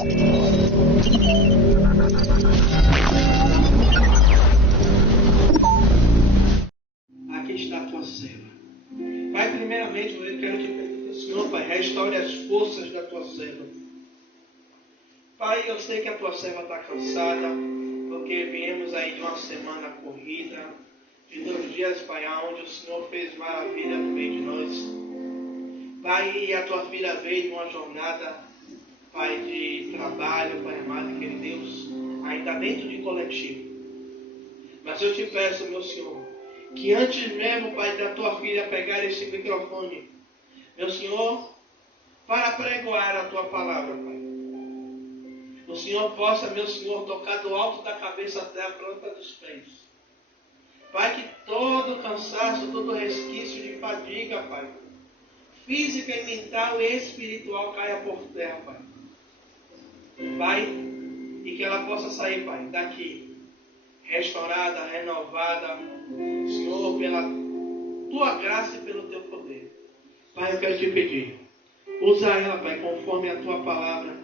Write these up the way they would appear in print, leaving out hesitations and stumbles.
Aqui está a tua serva. Pai, primeiramente eu quero te pedir que o Senhor, Pai, restaure as forças da tua serva. Pai, eu sei que a tua serva está cansada, porque viemos aí de uma semana corrida, de 2 dias, Pai, onde o Senhor fez maravilha no meio de nós. Pai, e a tua filha veio de uma jornada, Pai, de trabalho, Pai amado, querido Deus, ainda dentro de coletivo. Mas eu te peço, meu Senhor, que antes mesmo, Pai, da tua filha pegar esse microfone, meu Senhor, para pregoar a tua palavra, Pai, o Senhor possa, meu Senhor, tocar do alto da cabeça até a planta dos pés. Pai, que todo cansaço, todo resquício de fadiga, Pai, física e mental e espiritual caia por terra, Pai. Pai, e que ela possa sair, Pai, daqui, restaurada, renovada, Senhor, pela tua graça e pelo teu poder. Pai, eu quero te pedir, usa ela, Pai, conforme a tua palavra.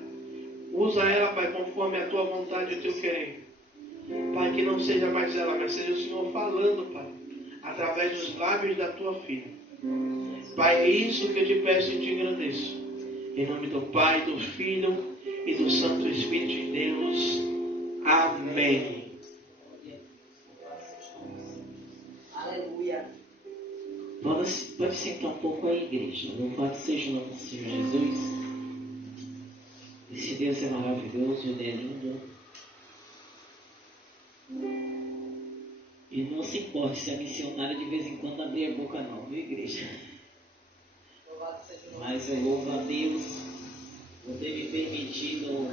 Usa ela, Pai, conforme a tua vontade e o teu querer. Pai, que não seja mais ela, mas seja o Senhor falando, Pai, através dos lábios da tua filha. Pai, é isso que eu te peço e te agradeço. Em nome do Pai, do Filho e do Santo Espírito de Deus. Amém. Aleluia. Pode sentar um pouco aí, igreja. Louvado seja o nome do Senhor Jesus. Esse Deus é maravilhoso, Ele é lindo. E não se importe se a missionária de vez em quando abrir a boca não, viu, igreja? Mas eu louvo a Deus por ter me permitido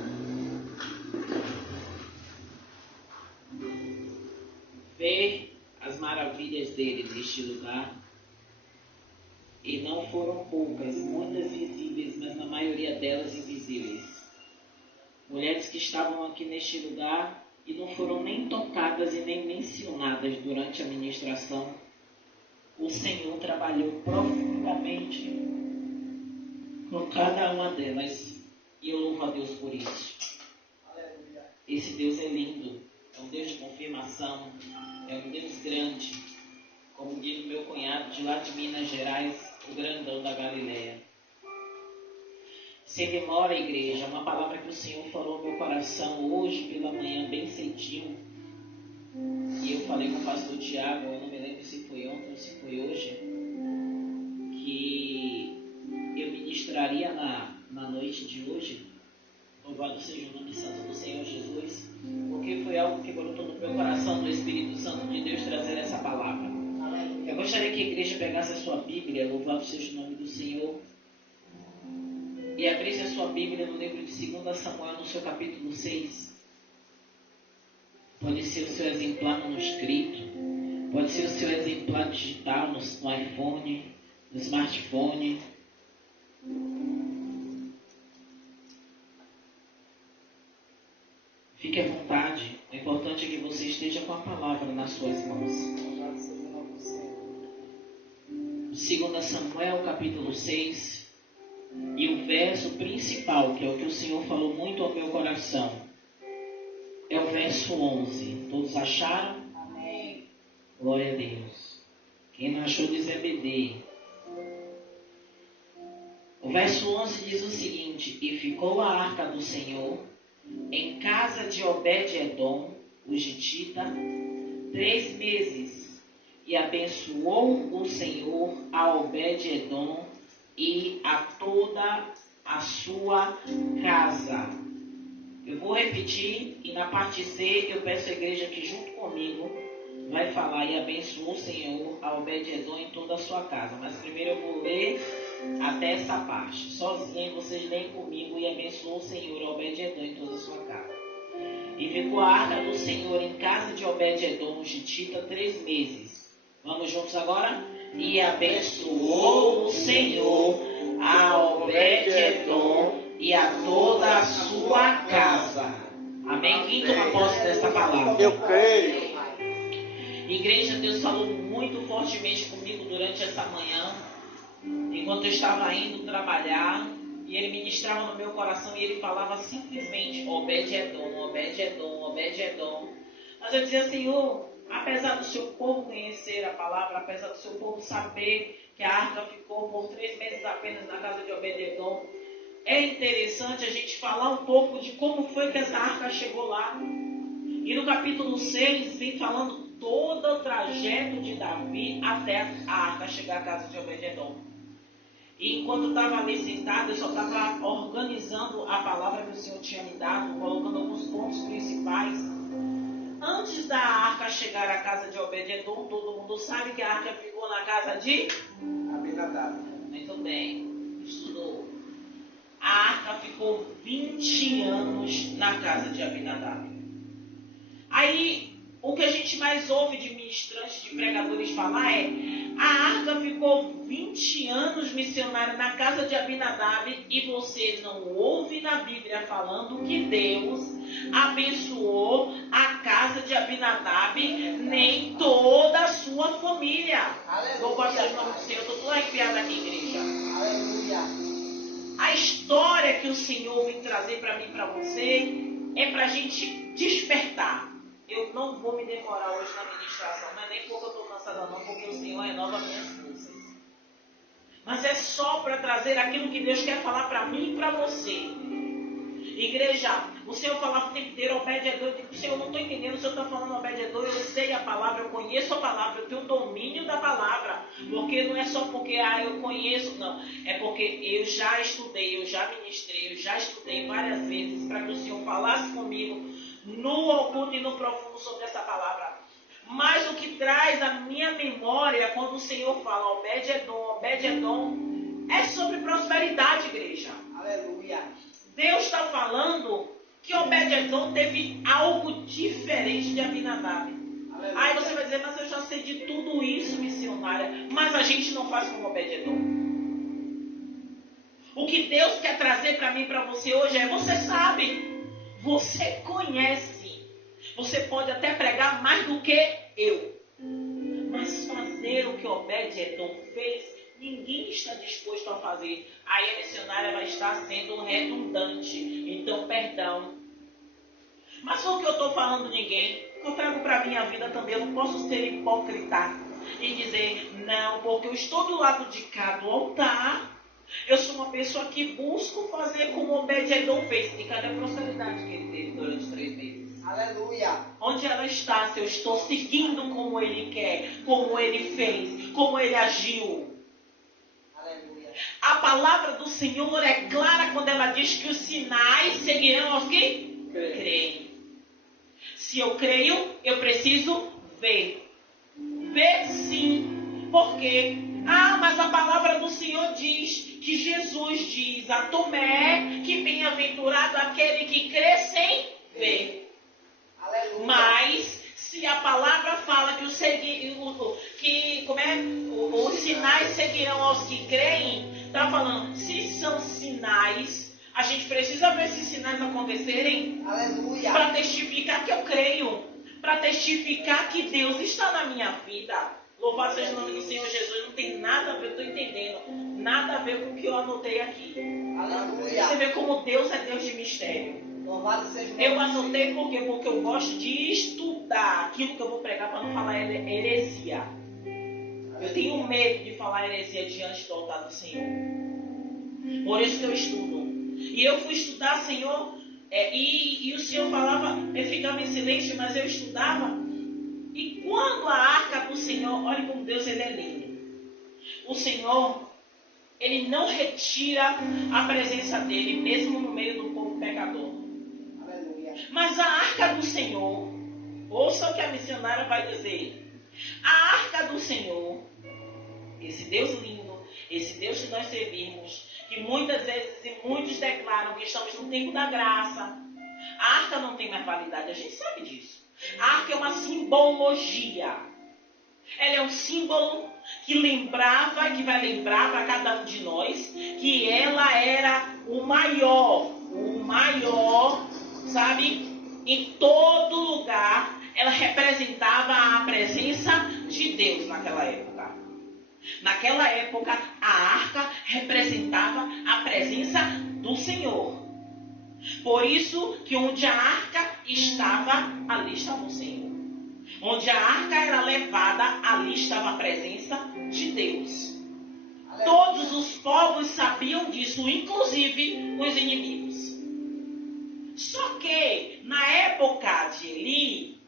ver as maravilhas dele neste lugar. E não foram poucas, muitas visíveis, mas na maioria delas invisíveis. Mulheres que estavam aqui neste lugar e não foram nem tocadas e nem mencionadas durante a ministração. O Senhor trabalhou profundamente com cada uma delas. E eu louvo a Deus por isso. Esse Deus é lindo. É um Deus de confirmação. É um Deus grande. Como diz o meu cunhado de lá de Minas Gerais, o grandão da Galileia. Se demora, igreja, uma palavra que o Senhor falou no meu coração hoje pela manhã, bem cedinho. E eu falei com o pastor Tiago, eu não me lembro se foi ontem ou se foi hoje, que eu ministraria na noite de hoje. Louvado seja o nome santo do Senhor Jesus, porque foi algo que brotou no meu coração do Espírito Santo de Deus trazer essa palavra. Eu gostaria que a igreja pegasse a sua Bíblia, louvado seja o nome do Senhor, e abrisse a sua Bíblia no livro de 2 Samuel, no seu capítulo 6. Pode ser o seu exemplar manuscrito, pode ser o seu exemplar digital no iPhone, no smartphone. Fique à vontade, o importante é que você esteja com a palavra nas suas mãos. 2 Samuel, capítulo 6. E o verso principal, que é o que o Senhor falou muito ao meu coração, é o verso 11. Todos acharam? Amém. Glória a Deus. Quem não achou diz EBD. O verso 11 diz o seguinte: E ficou a arca do Senhor em casa de Obed-edom, o gitita, 3 meses. E abençoou o Senhor a Obed-edom e a toda a sua casa. Eu vou repetir, e na parte C eu peço à igreja que junto comigo vai falar: e abençoou o Senhor a Obed-edom e toda a sua casa. Mas primeiro eu vou ler até essa parte sozinha, e vocês leem comigo: e abençoou o Senhor a Obed-edom e toda a sua casa. E ficou a arca do Senhor em casa de Obed-edom, o gitita, 3 meses. Vamos juntos agora? E abençoou o Senhor a Obed-edom e a toda a sua casa. Amém? Quem toma posse desta palavra? Eu creio. Igreja, Deus falou muito fortemente comigo durante essa manhã, enquanto eu estava indo trabalhar, e Ele ministrava no meu coração e ele falava simplesmente Obed-Edom, Obed-Edom, Obed-Edom. Mas eu dizia, Senhor, apesar do seu povo conhecer a palavra, apesar do seu povo saber que a arca ficou por 3 meses apenas na casa de Obed-Edom, é interessante a gente falar um pouco de como foi que essa arca chegou lá. E no capítulo 6 vem falando todo o trajeto de Davi até a arca chegar à casa de Obed-Edom. E enquanto eu estava ali sentado, eu só estava organizando a palavra que o Senhor tinha me dado, colocando alguns pontos principais. Antes da arca chegar à casa de Obed-Edom, todo mundo sabe que a arca ficou na casa de Abinadab. Muito bem, estudou. A arca ficou 20 anos na casa de Abinadab. Aí, o que a gente mais ouve de ministrantes, de pregadores falar é: a arca ficou 20 anos missionária na casa de Abinadab e você não ouve na Bíblia falando que Deus abençoou a casa de Abinadab, nem toda a sua família. Louvado seja o nome do Senhor. Estou toda arrepiada aqui, igreja. Aleluia. A história que o Senhor vem trazer para mim e para você é para a gente despertar. Eu não vou me demorar hoje na ministração, não é nem porque eu estou cansada não, porque o Senhor renova minhas forças. Mas é só para trazer aquilo que Deus quer falar para mim e para você. Igreja, o Senhor falava o tempo inteiro, Obed-Edom, eu digo, Senhor, eu não estou entendendo, o Senhor está falando Obed-Edom, eu sei a palavra, eu conheço a palavra, eu tenho domínio da palavra, porque não é só porque eu conheço, não, é porque eu já estudei, eu já ministrei, eu já estudei várias vezes para que o Senhor falasse comigo no oculto e no profundo sobre essa palavra. Mas o que traz a minha memória quando o Senhor fala Obed-Edom, Obed-Edom, é sobre prosperidade, igreja. Aleluia. Deus está falando que Obed-Edom teve algo diferente de Abinadab. Aleluia. Aí você vai dizer, mas eu já sei de tudo isso, missionária. Mas a gente não faz como Obed-Edom. O que Deus quer trazer para mim e para você hoje é, você sabe, você conhece, você pode até pregar mais do que eu. Mas fazer o que Obed-Edom fez, ninguém está disposto a fazer. Aí a missionária vai estar sendo redundante. Então, perdão. Mas foi o que eu estou falando, ninguém. O que eu trago para a minha vida também, eu não posso ser hipócrita e dizer, não, porque eu estou do lado de cá do altar. Eu sou uma pessoa que busco fazer como Obed-Edom fez. E cadê a prosperidade que ele teve durante 3 meses? Aleluia. Onde ela está, se eu estou seguindo como ele quer, como ele fez, como ele agiu. A palavra do Senhor é clara quando ela diz que os sinais seguirão aos que creem. Se eu creio, eu preciso ver. Ver sim. Por quê? Mas a palavra do Senhor diz que Jesus diz a Tomé que bem-aventurado aquele que crê sem ver. Aleluia. Mas se a palavra fala que os sinais seguirão aos que creem, está falando, se são sinais, a gente precisa ver esses sinais acontecerem. Aleluia. Para testificar que eu creio, para testificar que Deus está na minha vida. Louvado seja o nome do Senhor Jesus. Não tem nada a ver, eu estou entendendo, nada a ver com o que eu anotei aqui. Aleluia. Você vê como Deus é Deus de mistério. Louvado seja o nome Eu do anotei Senhor. por quê? Porque eu gosto de estudar aquilo que eu vou pregar para não falar heresia. Eu tenho medo de falar heresia diante do altar do Senhor. Por isso que eu estudo. E eu fui estudar, Senhor, e o Senhor falava, eu ficava em silêncio, mas eu estudava. E quando a arca do Senhor, olha como Deus ele é lindo. O Senhor, ele não retira a presença dele, mesmo no meio do povo pecador. Aleluia. Mas a arca do Senhor, ouça o que a missionária vai dizer. A arca do Senhor, esse Deus lindo, esse Deus que nós servimos, que muitas vezes e muitos declaram que estamos no tempo da graça. A arca não tem mais validade, a gente sabe disso. A arca é uma simbologia. Ela é um símbolo que lembrava, que vai lembrar para cada um de nós, que ela era o maior, sabe? Em todo lugar, ela representava a presença de Deus naquela época. Naquela época, a arca representava a presença do Senhor. Por isso que onde a arca estava, ali estava o Senhor. Onde a arca era levada, ali estava a presença de Deus. Todos os povos sabiam disso, inclusive os inimigos. Só que na época de Eli,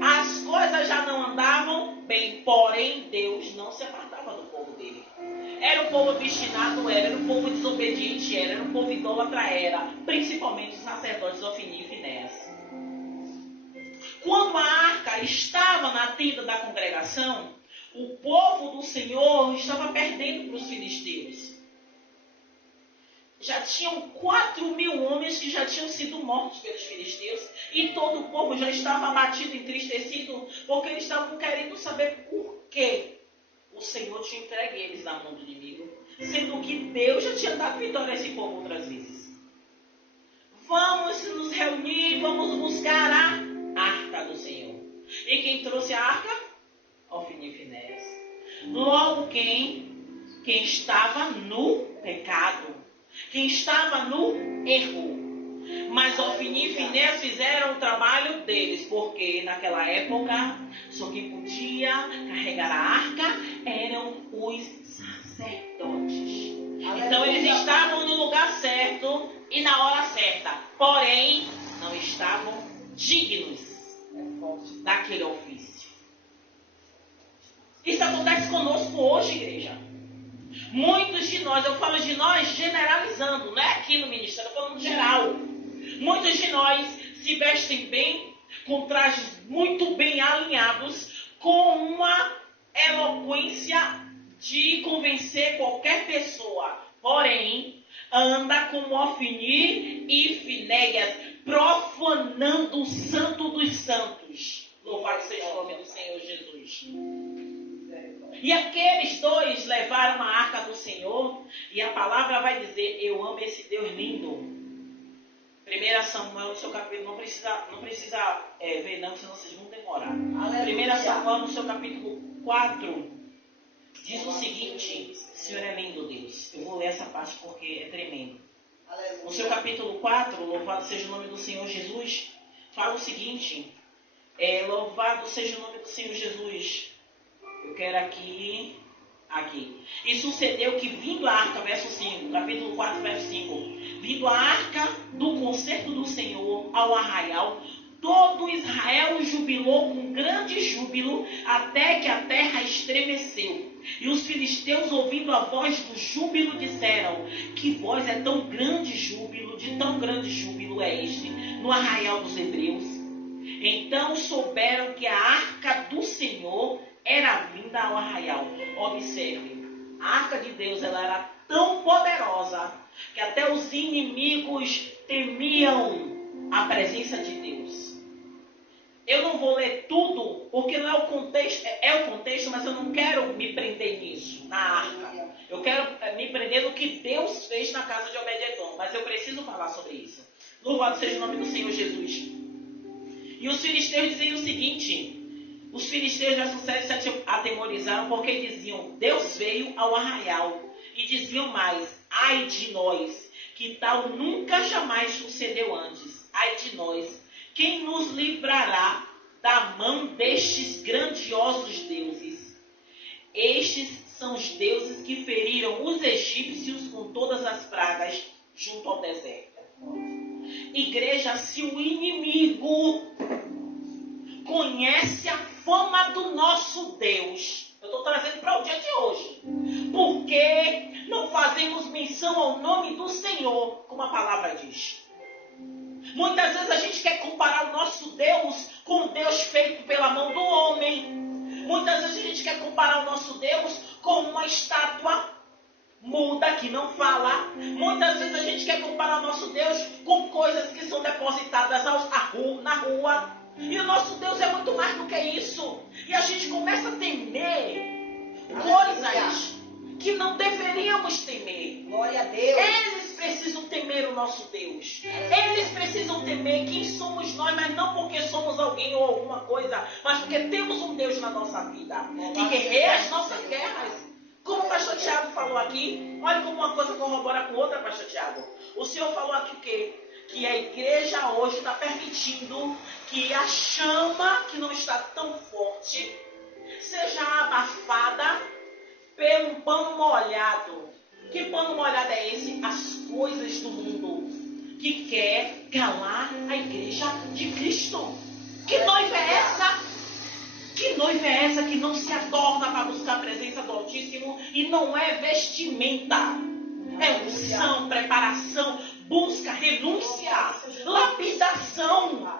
as coisas já não andavam bem, porém Deus não se apartava do povo dele. Era um povo obstinado, era um povo desobediente, era um povo idólatra, principalmente os sacerdotes Ofni e Finéias. Quando a arca estava na tenda da congregação, o povo do Senhor estava perdendo para os filisteus. Já tinham 4.000 homens que já tinham sido mortos pelos filisteus, e todo o povo já estava abatido, entristecido, porque eles estavam querendo saber por que o Senhor tinha entregue eles na mão do inimigo, sendo que Deus já tinha dado vitória a esse povo outras vezes. Vamos nos reunir, vamos buscar a arca do Senhor. E quem trouxe a arca? Ofni e Finéias. Logo quem estava no pecado, quem estava no erro. Mas Ofni e Finéias fizeram o trabalho deles, porque naquela época só quem podia carregar a arca eram os sacerdotes. Então eles estavam no lugar certo e na hora certa, porém não estavam dignos daquele ofício. Isso acontece conosco hoje, igreja. Muitos de nós, eu falo de nós generalizando, não é aqui no ministério, eu falo no geral. Muitos de nós se vestem bem, com trajes muito bem alinhados, com uma eloquência de convencer qualquer pessoa. Porém, anda como Ofni e Finéias, profanando o santo dos santos. Louvado seja o nome do Senhor Jesus. E aqueles dois levaram a arca do Senhor, e a palavra vai dizer, eu amo esse Deus lindo. 1 Samuel, no seu capítulo, não precisa ver não, senão vocês vão demorar. 1 Samuel, no seu capítulo 4, diz o seguinte, o Senhor é lindo, Deus. Eu vou ler essa parte porque é tremendo. No seu capítulo 4, louvado seja o nome do Senhor Jesus, fala o seguinte, louvado seja o nome do Senhor Jesus. Eu quero aqui. E sucedeu que vindo a arca, verso 5, capítulo 4, verso 5, vindo a arca do concerto do Senhor ao arraial, todo Israel jubilou com grande júbilo, até que a terra estremeceu. E os filisteus, ouvindo a voz do júbilo, disseram, que voz é tão grande júbilo, de tão grande júbilo é este, no arraial dos hebreus? Então souberam que a arca do Senhor era vinda ao arraial. Observe, a arca de Deus ela era tão poderosa que até os inimigos temiam a presença de Deus. Eu não vou ler tudo, porque não é o contexto, é o contexto, mas eu não quero me prender nisso, na arca. Eu quero me prender no que Deus fez na casa de Obed-edom, mas eu preciso falar sobre isso. Louvado seja o nome do Senhor Jesus. E os filisteus diziam o seguinte, os filisteus, verso 7, se atemorizaram, porque diziam, Deus veio ao arraial. E diziam mais, ai de nós, que tal nunca jamais sucedeu antes. Ai de nós, quem nos livrará da mão destes grandiosos deuses? Estes são os deuses que feriram os egípcios com todas as pragas junto ao deserto. Igreja, se o inimigo conhece a fama do nosso Deus, eu estou trazendo para o dia de hoje, porque não fazemos menção ao nome do Senhor, como a palavra diz. Muitas vezes a gente quer comparar o nosso Deus com o Deus feito pela mão do homem. Muitas vezes a gente quer comparar o nosso Deus com uma estátua muda que não fala. Muitas vezes a gente quer comparar o nosso Deus com coisas que são depositadas na rua. E o nosso Deus é muito mais do que isso. E a gente começa a temer coisas que não deveríamos temer. Glória a Deus. Eles precisam temer o nosso Deus. Eles precisam temer quem somos nós, mas não porque somos alguém ou alguma coisa, mas porque temos um Deus na nossa vida. E guerreia as nossas guerras. Como o pastor Tiago falou aqui, olha como uma coisa corrobora com outra, pastor Tiago. O senhor falou aqui o quê? Que a igreja hoje está permitindo que a chama, que não está tão forte, seja abafada por um pano molhado. Que pano molhado é esse? As coisas do mundo, que quer calar a igreja de Cristo. Que noiva é essa? Que noiva é essa que não se adorna para buscar a presença do Altíssimo e não é vestimenta? É unção, preparação, busca, renúncia, lapidação.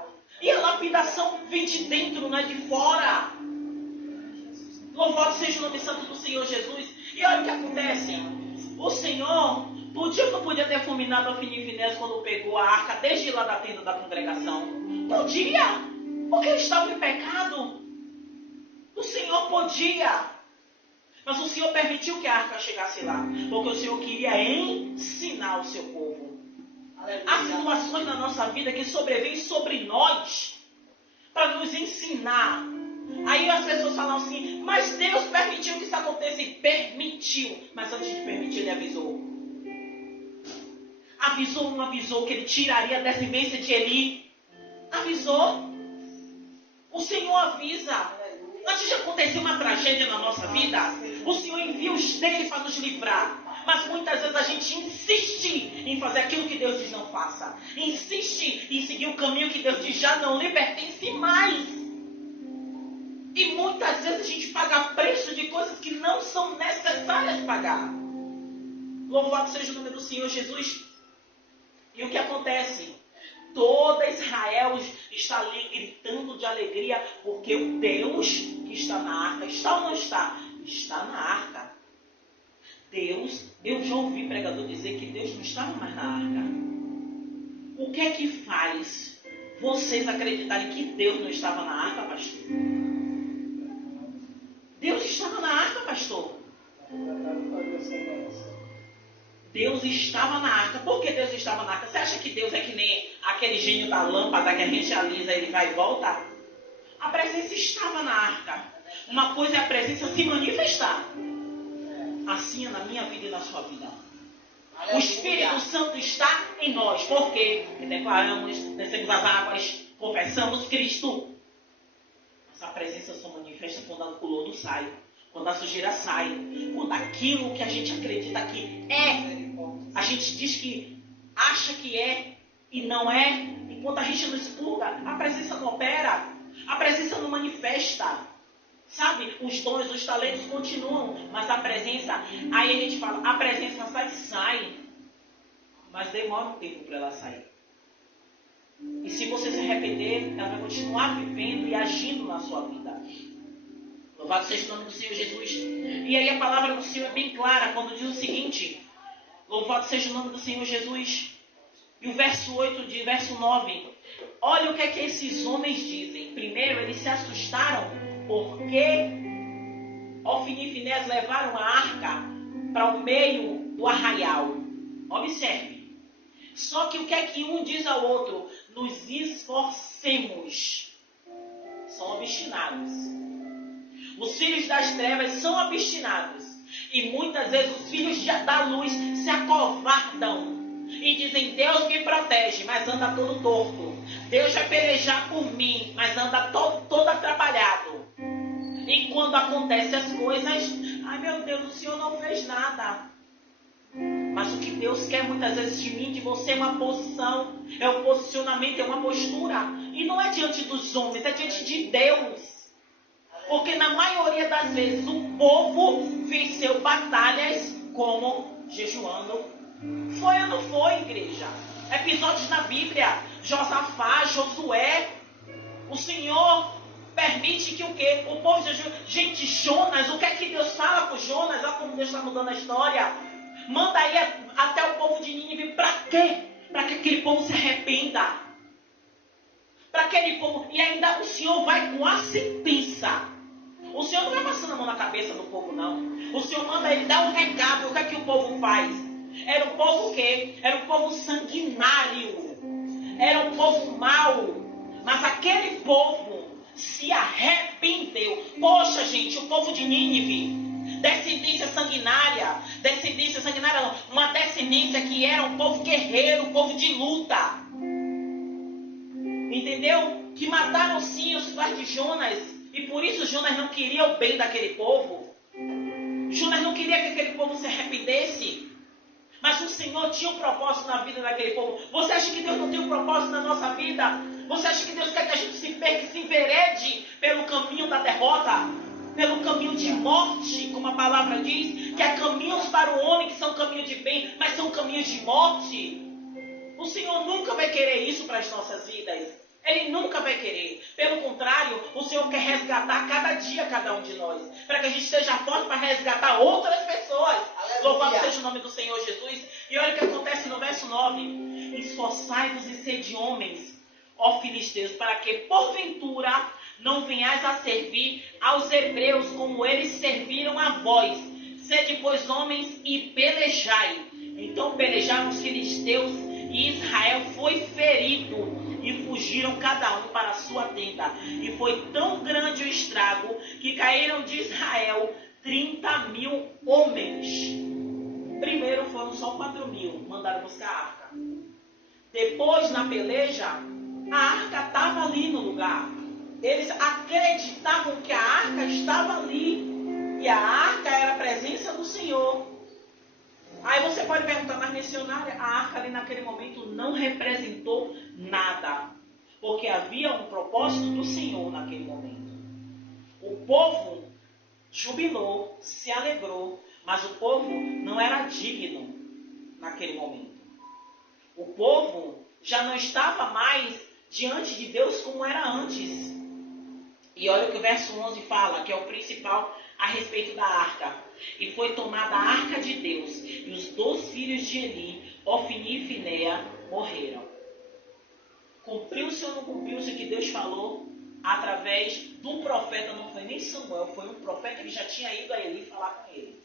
E a lapidação vem de dentro, não é de fora. Louvado seja o nome santo do Senhor Jesus. E olha o que acontece. O Senhor podia ou não podia ter fulminado a Finéias quando pegou a arca desde lá da tenda da congregação? Podia, porque ele estava em pecado. O Senhor podia. Mas o Senhor permitiu que a arca chegasse lá, porque o Senhor queria ensinar o seu povo. Há situações na nossa vida que sobrevêm sobre nós para nos ensinar. Aí as pessoas falam assim, mas Deus permitiu que isso acontecesse. Permitiu, mas antes de permitir ele avisou. Avisou ou não avisou que ele tiraria a descendência de Eli? Avisou. O Senhor avisa. Antes de acontecer uma tragédia na nossa vida, o Senhor envia os dele para nos livrar. Mas muitas vezes a gente insiste em fazer aquilo que Deus diz não faça. Insiste em seguir o caminho que Deus diz já não lhe pertence mais. E muitas vezes a gente paga preço de coisas que não são necessárias pagar. Louvado seja o nome do Senhor Jesus. E o que acontece? Toda Israel está ali gritando de alegria, porque o Deus que está na arca, está ou não está? Está na arca. Deus, eu já ouvi pregador dizer que Deus não estava mais na arca. O que é que faz vocês acreditarem que Deus não estava na arca, pastor? Deus estava na arca, pastor. Deus estava na arca. Por que Deus estava na arca? Você acha que Deus é que nem aquele gênio da lâmpada que a gente alisa e ele vai e volta? A presença estava na arca. Uma coisa é a presença se manifestar. Assim é na minha vida e na sua vida. O Espírito Santo está em nós. Por quê? Porque declaramos, descemos as águas, confessamos Cristo. Mas a presença só manifesta quando o lodo sai. Quando a sujeira sai. Quando aquilo que a gente acredita que é, a gente diz que acha que é e não é. Enquanto a gente não expurga, a presença não opera. A presença não manifesta. Sabe, os dons, os talentos continuam, mas a presença, aí a gente fala, a presença sai, mas demora um tempo para ela sair. E se você se arrepender, ela vai continuar vivendo e agindo na sua vida. Louvado seja o nome do Senhor Jesus. E aí a palavra do Senhor é bem clara quando diz o seguinte, louvado seja o nome do Senhor Jesus. E o verso 8 de verso 9, olha o que é que esses homens dizem. Primeiro, eles se assustaram porque Ofni e Finéias levaram a arca para o meio do arraial. Observe. Só que o que é que um diz ao outro? Nos esforcemos. São obstinados. Os filhos das trevas são obstinados. E muitas vezes os filhos da luz se acovardam. E dizem, Deus me protege, mas anda todo torto. Deus vai pelejar por mim, mas anda todo atrapalhado. E quando acontecem as coisas, ai meu Deus, o Senhor não fez nada. Mas o que Deus quer muitas vezes de mim, de você, é uma posição, é um posicionamento, é uma postura. E não é diante dos homens, é diante de Deus. Porque na maioria das vezes o povo venceu batalhas como jejuando. Foi ou não foi, igreja? Episódios na Bíblia, Josafá, Josué. O Senhor permite que o quê? O povo jejua. Gente, Jonas, o que é que Deus fala com Jonas? Olha como Deus está mudando a história. Manda aí até o povo de Nínive. Para quê? Para que aquele povo se arrependa. Para aquele povo. E ainda o Senhor vai com a sentença. O Senhor não vai passando a mão na cabeça do povo, não. O Senhor manda ele dar um recado. O que é que o povo faz? Era um povo o quê? Era um povo sanguinário. Era um povo mau. Mas aquele povo se arrependeu. Poxa, gente, o povo de Nínive descendência sanguinária não, uma descendência que era um povo guerreiro, um povo de luta. Entendeu? Que mataram sim os pais de Jonas, e por isso Jonas não queria o bem daquele povo. Jonas não queria que aquele povo se arrependesse. Mas o Senhor tinha um propósito na vida daquele povo. Você acha que Deus não tem um propósito na nossa vida? Você acha que Deus quer que a gente se perca e se enverede pelo caminho da derrota? Pelo caminho de morte, como a palavra diz, que há caminhos para o homem que são caminhos de bem, mas são caminhos de morte. O Senhor nunca vai querer isso para as nossas vidas. Ele nunca vai querer. Pelo contrário, o Senhor quer resgatar cada dia cada um de nós, para que a gente esteja forte para resgatar outras pessoas. Aleluia. Louvado seja o nome do Senhor Jesus. E olha o que acontece no verso 9. Esforçai-vos e sede homens, ó filisteus, para que porventura não venhais a servir aos hebreus como eles serviram a vós. Sede, pois, homens e pelejai. Então pelejaram os filisteus e Israel foi ferido e fugiram cada um para a sua tenda. E foi tão grande o estrago que caíram de Israel 30.000 homens. Primeiro foram só 4.000, mandaram buscar a arca. Depois, na peleja, a arca estava ali no lugar. Eles acreditavam que a arca estava ali. E a arca era a presença do Senhor. Aí você pode perguntar, mas missionária, a arca ali naquele momento não representou nada. Porque havia um propósito do Senhor naquele momento. O povo jubilou, se alegrou, mas o povo não era digno naquele momento. O povo já não estava mais diante de Deus como era antes. E olha o que o verso 11 fala, que é o principal a respeito da arca. E foi tomada a arca de Deus, e os 2 filhos de Eli, Ofni e Finéia, morreram. Cumpriu-se ou não cumpriu-se o que Deus falou através do profeta? Não foi nem Samuel, foi um profeta que já tinha ido a Eli falar com ele.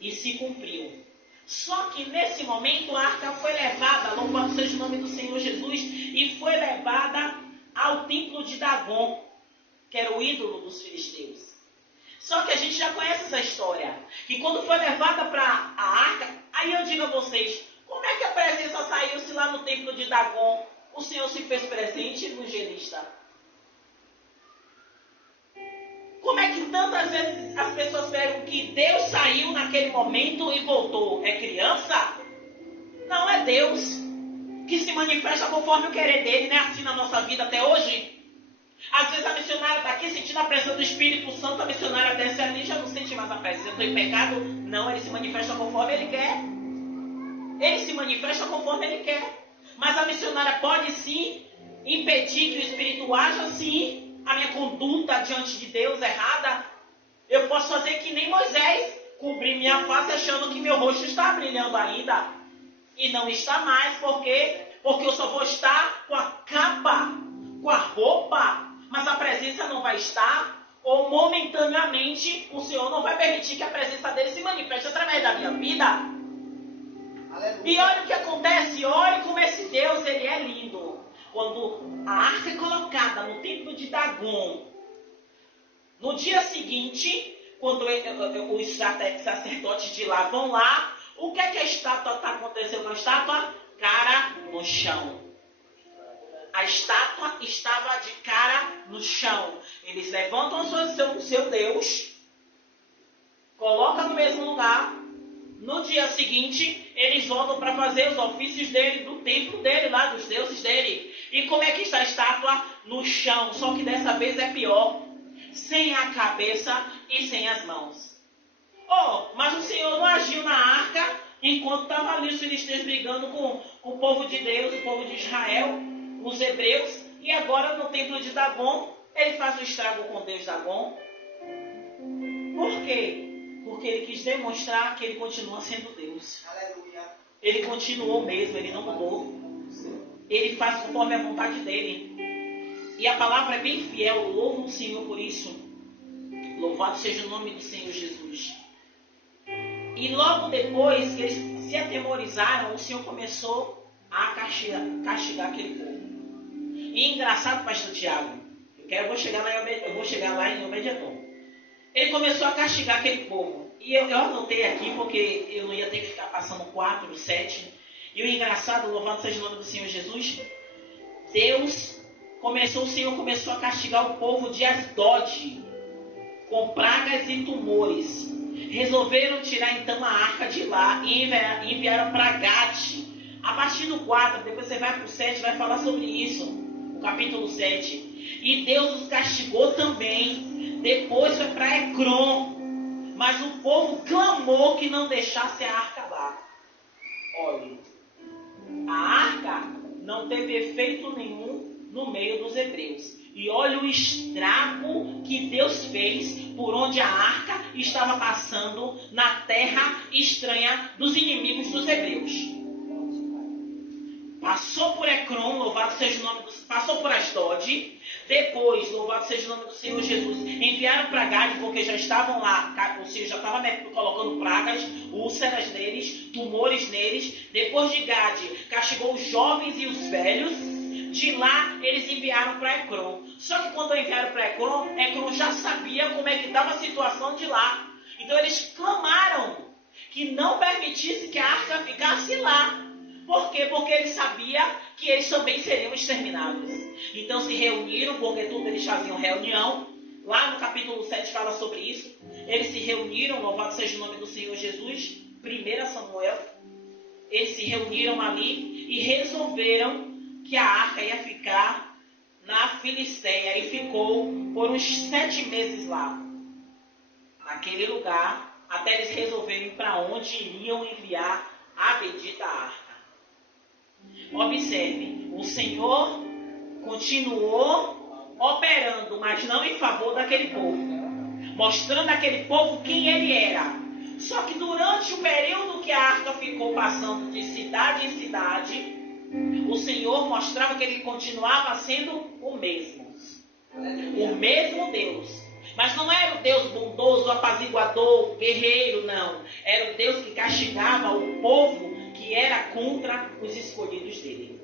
E se cumpriu. Só que nesse momento a arca foi levada, louvado seja o nome do Senhor Jesus, e foi levada ao templo de Dagon, que era o ídolo dos filisteus. Só que a gente já conhece essa história. Que quando foi levada para a arca, aí eu digo a vocês, como é que a presença saiu se lá no templo de Dagon o Senhor se fez presente, evangelista? Como é que tantas vezes as pessoas pegam que Deus saiu naquele momento e voltou? É criança? Não, é Deus que se manifesta conforme o querer dele, né? Assim na nossa vida até hoje. Às vezes a missionária está aqui sentindo a presença do Espírito Santo, a missionária desce ali e já não sente mais a presença. Eu estou em pecado? Não, ele se manifesta conforme ele quer. Ele se manifesta conforme ele quer. Mas a missionária pode sim impedir que o Espírito haja sim. A minha conduta diante de Deus errada. Eu posso fazer que nem Moisés, cobrir minha face achando que meu rosto está brilhando ainda. E não está mais, por quê? Porque eu só vou estar com a capa, com a roupa, mas a presença não vai estar, ou momentaneamente o Senhor não vai permitir que a presença dele se manifeste através da minha vida. Aleluia. E olha o que acontece, olha como esse Deus, ele é lindo. Quando a arca é colocada no templo de Dagon, no dia seguinte, quando os sacerdotes de lá vão lá, o que é que a estátua está acontecendo com a estátua? Cara no chão. A estátua estava de cara no chão. Eles levantam o seu Deus, colocam no mesmo lugar. No dia seguinte, eles voltam para fazer os ofícios dele, do templo dele, lá dos deuses dele. E como é que está a estátua? No chão. Só que dessa vez é pior. Sem a cabeça e sem as mãos. Oh, mas o Senhor não agiu na arca enquanto estava ali os filisteus brigando com o povo de Deus, o povo de Israel, os hebreus. E agora no templo de Dagon, ele faz o estrago com Deus Dagon. Por quê? Porque ele quis demonstrar que ele continua sendo Deus. Aleluia. Ele continuou mesmo, ele não mudou. Ele faz conforme a vontade dele. E a palavra é bem fiel, eu louvo o Senhor por isso. Louvado seja o nome do Senhor Jesus. E logo depois que eles se atemorizaram, o Senhor começou a castigar aquele povo. E engraçado, pastor Tiago, eu vou chegar lá em Obed-Edom. ele começou a castigar aquele povo. E eu anotei aqui porque eu não ia ter que ficar passando 4, 7. E o engraçado, louvado seja o nome do Senhor Jesus, o Senhor começou a castigar o povo de Asdod, com pragas e tumores. Resolveram tirar então a arca de lá e enviaram para Gade. A partir do 4, depois você vai para o 7, vai falar sobre isso, o capítulo 7. E Deus os castigou também. Depois foi para Ecrom. Mas o povo clamou que não deixasse a arca lá. Olha, a arca não teve efeito nenhum no meio dos hebreus. E olha o estrago que Deus fez por onde a arca estava passando na terra estranha dos inimigos dos hebreus. Passou por Ecrom, louvado seja o nome do Senhor. Passou por Asdod. Depois, louvado seja o nome do Senhor Jesus, enviaram para Gade, porque já estavam lá, ou seja, já estava colocando pragas, úlceras neles, tumores neles. Depois de Gade, castigou os jovens e os velhos. De lá, eles enviaram para Ecrom. Só que quando enviaram para Ecrom, Ecrom já sabia como é que estava a situação de lá. Então, eles clamaram que não permitisse que a arca ficasse lá. Por quê? Porque eles sabiam que eles também seriam exterminados. Então se reuniram, porque tudo eles faziam reunião. Lá no capítulo 7 fala sobre isso. Eles se reuniram, louvado seja o nome do Senhor Jesus. 1 Samuel. Eles se reuniram ali e resolveram que a arca ia ficar na Filisteia. E ficou por uns 7 meses lá, naquele lugar, até eles resolverem para onde iriam enviar a bendita arca. Observe, o Senhor continuou operando, mas não em favor daquele povo, mostrando àquele povo quem ele era. Só que durante o período que a arca ficou passando de cidade em cidade, o Senhor mostrava que ele continuava sendo o mesmo Deus. Mas não era o Deus bondoso, apaziguador, guerreiro, não. Era o Deus que castigava o povo que era contra os escolhidos dele.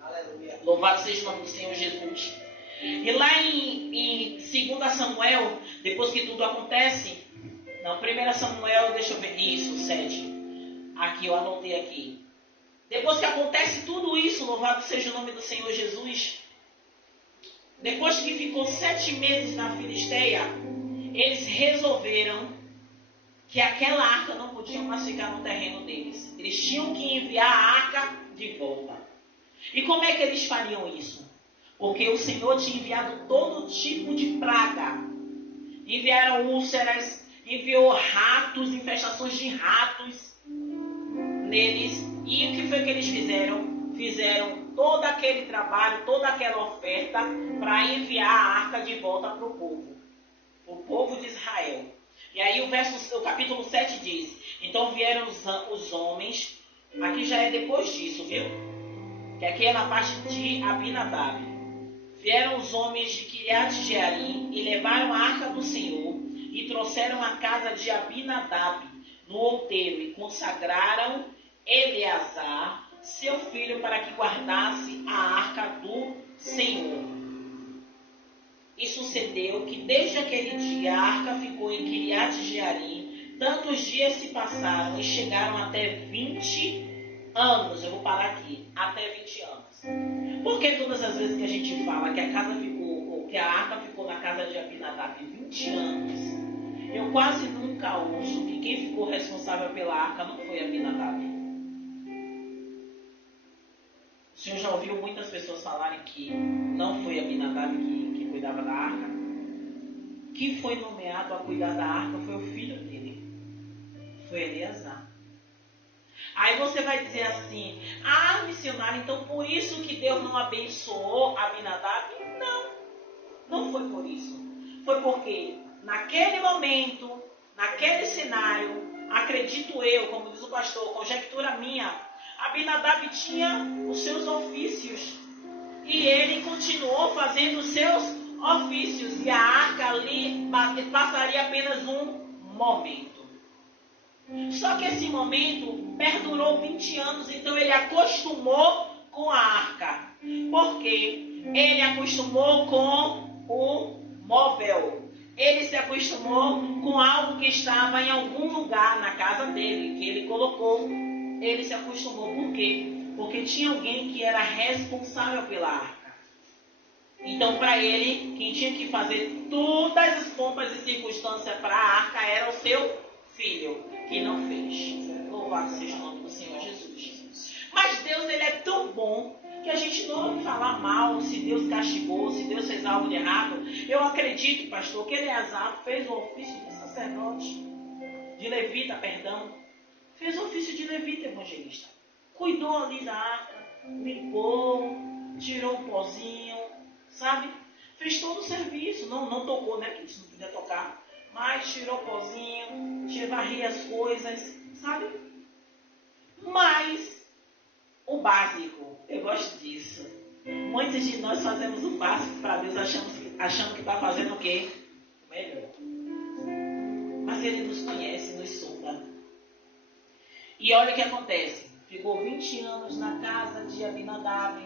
Aleluia. Louvado seja o nome do Senhor Jesus. E lá em 2 Samuel, depois que tudo acontece, não, 1 Samuel, deixa eu ver, isso, 7. Aqui, eu anotei aqui. Depois que acontece tudo isso, louvado seja o nome do Senhor Jesus, depois que ficou 7 meses na Filisteia, eles resolveram que aquela arca não podia mais ficar no terreno deles. Eles tinham que enviar a arca de volta. E como é que eles fariam isso? Porque o Senhor tinha enviado todo tipo de praga. Enviaram úlceras, enviou ratos, infestações de ratos neles. E o que foi que eles fizeram? Fizeram todo aquele trabalho, toda aquela oferta para enviar a arca de volta para o povo de Israel. E aí o capítulo 7 diz: então vieram os homens, aqui já é depois disso, viu? Que aqui é na parte de Abinadab. Vieram os homens de Kiriat Jearim e levaram a arca do Senhor e trouxeram a casa de Abinadab no outeiro e consagraram Eleazar, seu filho, para que guardasse a arca do Senhor. E sucedeu que desde aquele dia a arca ficou em Kiriat Jearim. Tantos dias se passaram e chegaram até 20 anos. Eu vou parar aqui. Até 20 anos. Porque todas as vezes que a gente fala que a casa ficou, ou que a arca ficou na casa de Abinadab 20 anos, eu quase nunca ouço que quem ficou responsável pela arca não foi Abinadab. O Senhor já ouviu muitas pessoas falarem que não foi Abinadab que cuidava da arca. Quem foi nomeado a cuidar da arca foi o filho dele. Foi Eleazar. Aí você vai dizer assim: ah, missionário, então por isso que Deus não abençoou Abinadab? Não foi por isso. Foi porque naquele momento, naquele cenário, acredito eu, como diz o pastor, conjectura minha, Abinadab tinha os seus ofícios e ele continuou fazendo os seus ofícios, e a arca ali passaria apenas um momento. Só que esse momento perdurou 20 anos, então ele acostumou com a arca. Por quê? Ele acostumou com o móvel. ele se acostumou com algo que estava em algum lugar na casa dele, que ele colocou. Ele se acostumou. Por quê? Porque tinha alguém que era responsável pela arca. Então, para ele, quem tinha que fazer todas as pompas e circunstâncias para a arca era o seu filho, que não fez. Louvado seja o nome do Senhor Jesus. Mas Deus, ele é tão bom que a gente não ouve falar mal se Deus castigou, se Deus fez algo de errado. Eu acredito, pastor, que Eleazar fez o ofício de sacerdote, de levita, perdão. Fez o ofício de levita, evangelista. Cuidou ali da arca, limpou, tirou um pozinho, sabe? Fez todo o serviço. Não tocou, né? Que isso não podia tocar. Mas tirou o pozinho, varria as coisas, sabe? Mas o básico, eu gosto disso. Muitos de nós fazemos o básico para Deus, achando que está fazendo o quê? O melhor. Mas Ele nos conhece, nos sonda. E olha o que acontece. Ficou 20 anos na casa de Abinadab.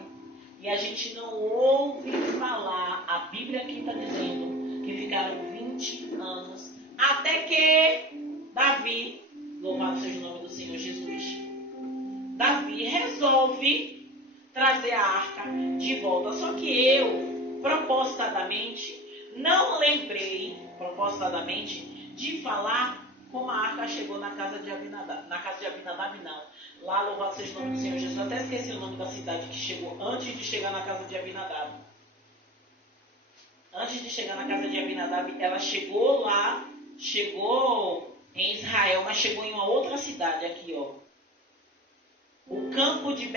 E a gente não ouve falar. A Bíblia aqui está dizendo que ficaram 20 anos. Até que Davi, louvado seja o nome do Senhor Jesus, Davi resolve trazer a arca de volta. Só que eu, propositadamente, não lembrei, de falar como a arca chegou na casa de Abinadab. Na casa de Abinadab, não. Lá, louvado seja o nome do Senhor Jesus. Eu até esqueci o nome da cidade que chegou antes de chegar na casa de Abinadab. Antes de chegar na casa de Abinadab, ela chegou lá, chegou em Israel, mas chegou em uma outra cidade aqui, ó. O campo de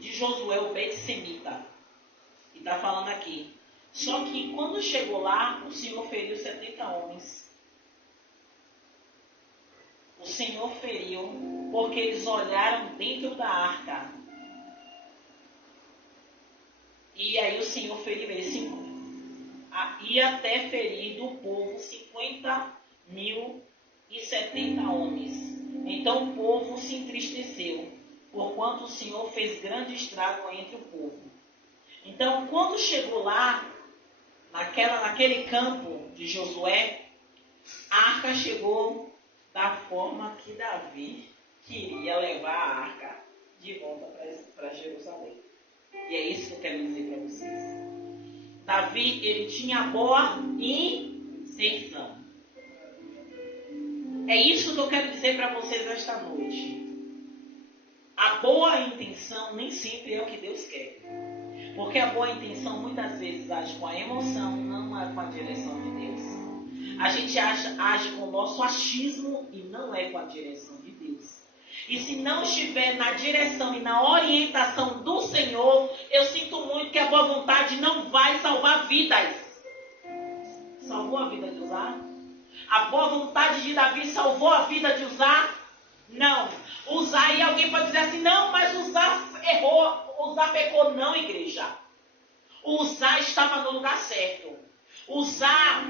de Josué, o Bet-Semita. E está falando aqui. Só que quando chegou lá, o Senhor feriu 70 homens. O Senhor feriu porque eles olharam dentro da arca. E aí o Senhor feriu eles. E até ferir do povo 50.070 homens. Então o povo se entristeceu, porquanto o Senhor fez grande estrago entre o povo. Então, quando chegou lá, naquele campo de Josué, a arca chegou da forma que Davi queria levar a arca de volta para Jerusalém. E é isso que eu quero dizer para vocês. Davi, ele tinha boa intenção. É isso que eu quero dizer para vocês esta noite. A boa intenção nem sempre é o que Deus quer. Porque a boa intenção muitas vezes age com a emoção, não é com a direção de Deus. A gente age com o nosso achismo e não é com a direção de Deus. E se não estiver na direção e na orientação do Senhor, eu sinto muito que a boa vontade não vai salvar vidas. Salvou a vida de Uzá? A boa vontade de Davi salvou a vida de Uzá? Não. Uzá, e alguém pode dizer assim, não, mas Uzá errou, Uzá pecou. Não, igreja. Uzá estava no lugar certo. Uzá,